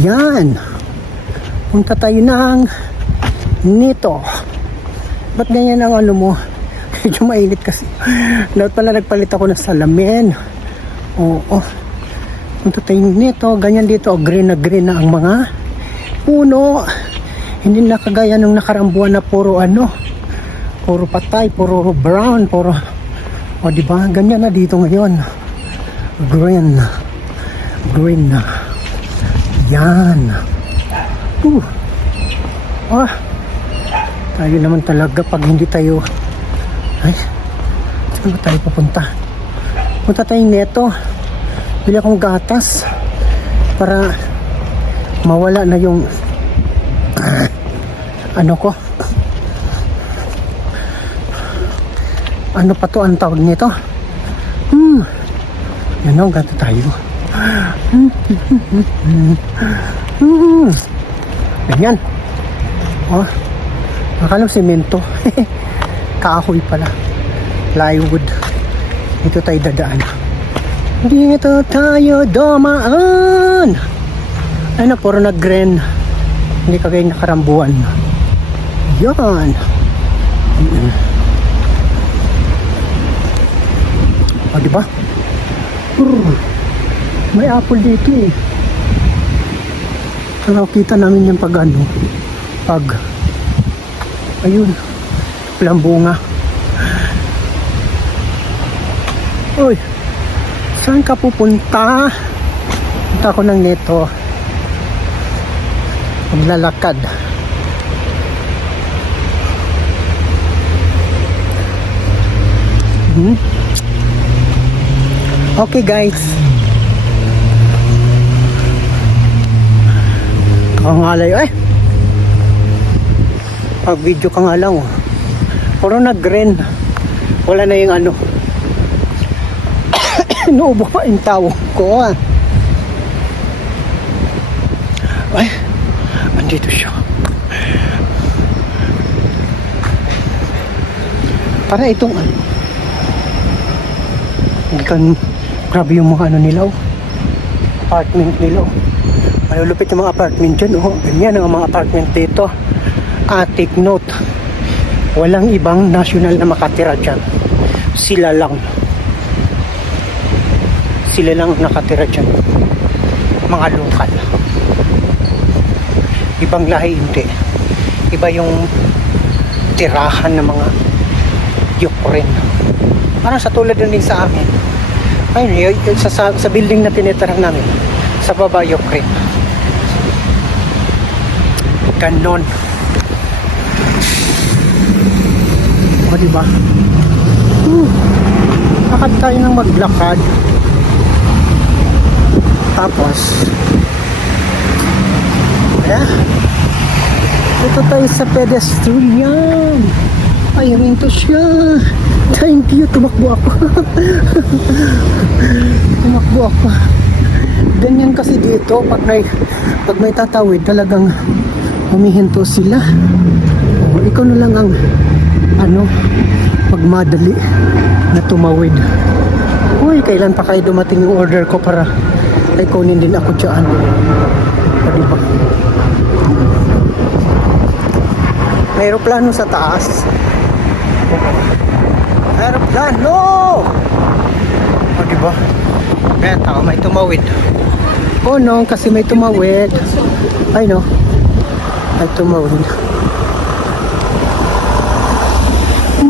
Yan. Punta tayo ng nito. Ba't ganyan ang ano mo? Medyo mainit kasi. Dapat pala nagpalit ako ng salamin. Oo. Punta tayo nito. Ganyan dito. Green na ang mga puno. Hindi na kagaya nung nakaraang buwan na puro ano. Puro patay. Puro brown. Puro. O diba? Ganyan na dito ngayon. Green na. Yan. Tayo naman talaga pag hindi tayo saan ba tayo pupunta? Punta tayo neto. Bili akong gatas para mawala na yung ano ko. Ano pa to ang tawag nito? Yan o, gato tayo. Ganyan. Akala semento. Kahoy pala. Plywood. Dito tayo dadaan. Dito tayo dumaan. Ano, puro nag-green. Hindi kagaya nakarambuan. Yan. O, diba? May apple dito eh. Kaya kita namin yung pag ano. Ayun. Walang bunga. Uy. Saan ka pupunta? Punta ako ng neto. Maglalakad. Okay guys. Kangalay pag video ka nga lang puro nag-green, wala na yung ano. Nuubo pa yung tao ko andito siya. Para itong ano, hindi kan grabe yung mga ano nila apartment nila malulupit yung mga apartment dyan ganyan ang mga apartment dito. Take note, walang ibang national na makatira dyan, sila lang nakatira dyan, mga lokal. Ibang lahi hindi, iba yung tirahan ng mga Ukraine. Parang sa tulad din sa amin. Ayun, sa building na tinitirahan namin, sa baba Ukraine. Ganon. O diba? Lakad tayo ng maglakad. Tapos ito tayo sa pedestrian. Ayun ito siya. Thank you. Tumakbo ako. Ganyan kasi dito pag may tatawid talagang humihinto sila. Ikaw na lang ang magmadali na tumawid. Uy, kailan pa kayo dumating yung order ko para ay kunin din ako dyan. Diba? May aeroplano sa taas. Aeroplano! Diba? Kaya tao may tumawid. No, kasi may tumawid. Ay no. May tumawid.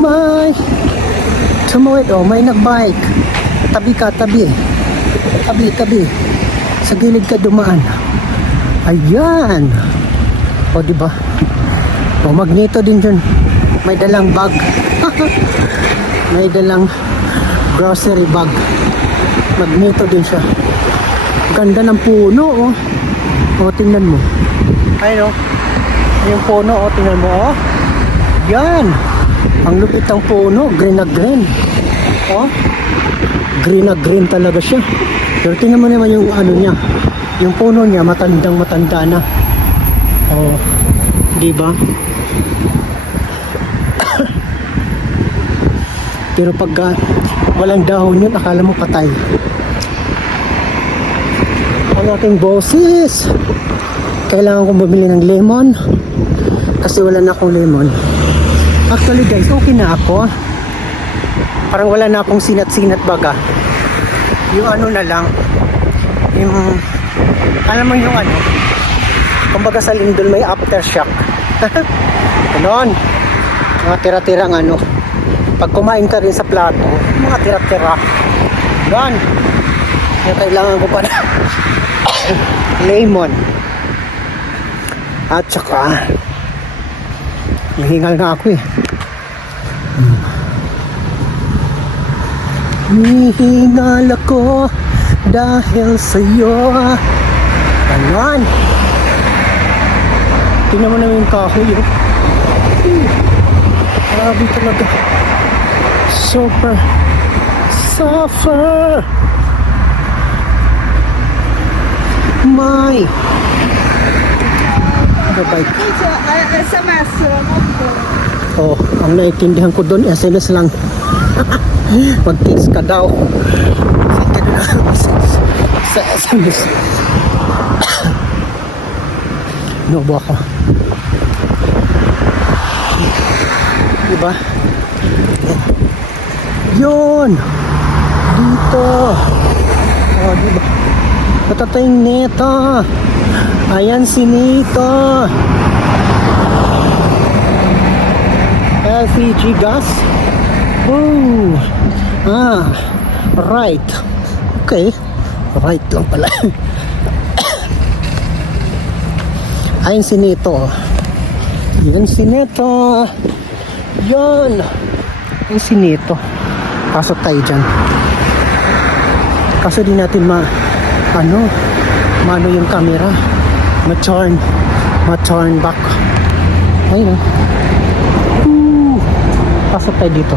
May tumawid. May nagbike. Tabi. Sa gilid ka dumaan. Ayan. Diba? Magneto din dyan. May dalang bag. May dalang grocery bag. Magneto din siya. Ganda ng puno tingnan mo. Ayun yung puno tingnan mo yan. Ang lupit ng puno, green na green. Green na green talaga siya. Pero tingnan mo naman yung ano niya. Yung puno niya matanda na. Diba? Pero pagka walang dahon yun, akala mo patay. ang aking boses. Kailangan kong bumili ng lemon kasi wala na akong lemon. Actually guys, okay na ako. Parang wala na akong sinat-sinat baga. Yung ano na lang, yung, alam mo yung ano, kumbaga sa lindol may aftershock. Ganon. Mga tira-tirang ano, pag kumain ka rin sa plato, mga tira-tira. Ganon. Kaya kailangan ko pa na lemon. At saka nahingal nga ako eh. Hihingal ako dahil sa'yo. Ganon. Tingnan mo naman yung kahoy oh. Grabe talaga. Super suffer. My bye. SMS. Oh, ang naiintindihan ko doon, SMS lang. Mag-text ka daw. Sa SMS. Nubo ako. Diba? Yun! Dito! Oh, diba? Matatayong neto! Ayan si Nito! LPG gas? Oh! Right. Okay. Right lang pala. Ayan si Nito. Yan si Nito. Yan. Yan si Nito. Pasok tayo dyan. Kaso di natin mano yung camera. Ma-turn back. Ayun. Pasok tayo dito.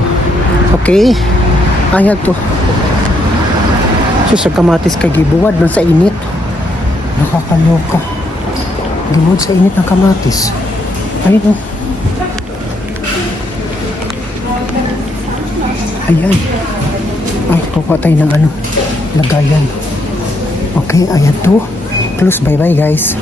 Okay. Ayan to. So sa kamatis kagibuwad man sa init. Nakakaloka. Gibuwad sa init ng kamatis. Ayun oh. Ayan. Ay, kukuha tayo ng ano, lagayan. Okay, ayan to. Plus, bye-bye guys.